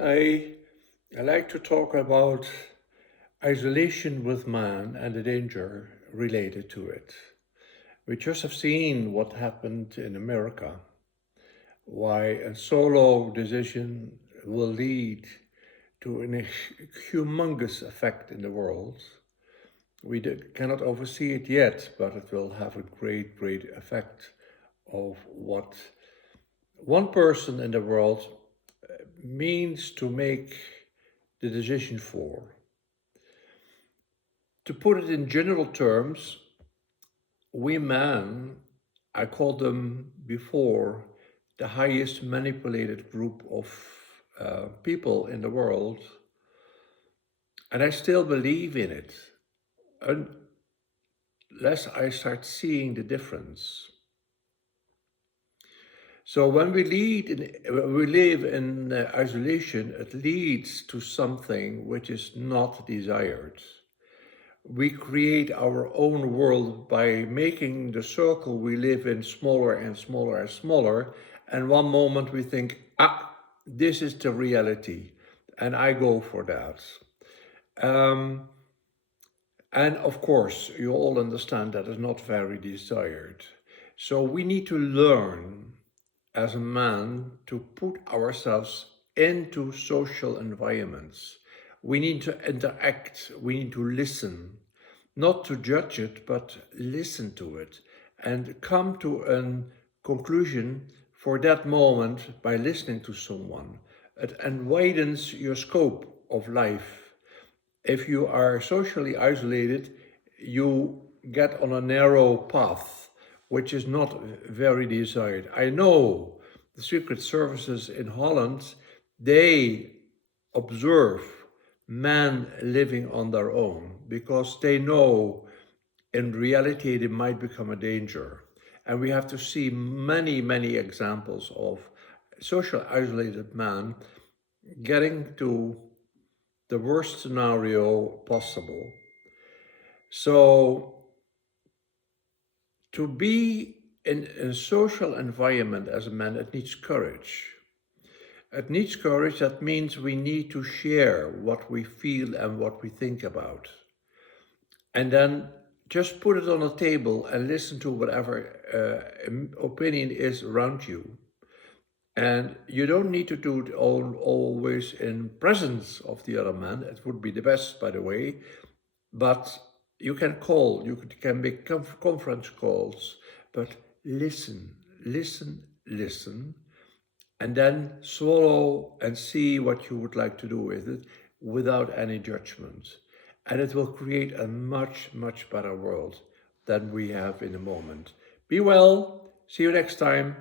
I, I like to talk about isolation with man and the danger related to it. We just have seen what happened in America, why a solo decision will lead to a humongous effect in the world. Cannot oversee it yet, but it will have a great, great effect of what one person in the world means to make the decision for. To put it in general terms, we men, I called them before the highest manipulated group of people in the world, and I still believe in it unless I start seeing the difference. So when we live in isolation, it leads to something which is not desired. We create our own world by making the circle we live in smaller and smaller and smaller. And one moment we think, this is the reality, and I go for that. Um, and of course, you all understand that is not very desired. So we need to learn as a man to put ourselves into social environments. We need to interact, we need to listen, not to judge it, but listen to it and come to a conclusion for that moment by listening to someone. It widens your scope of life. If you are socially isolated, you get on a narrow path, which is not very desired. I know the secret services in Holland, they observe men living on their own because they know in reality they might become a danger. And we have to see many, many examples of social isolated men getting to the worst scenario possible. So, to be in a social environment as a man, it needs courage. It needs courage. That means we need to share what we feel and what we think about. And then just put it on a table and listen to whatever opinion is around you. And you don't need to do it always in presence of the other man. It would be the best, by the way. But you can make conference calls, but listen, and then swallow and see what you would like to do with it without any judgment. And it will create a much, much better world than we have in the moment. Be well. See you next time.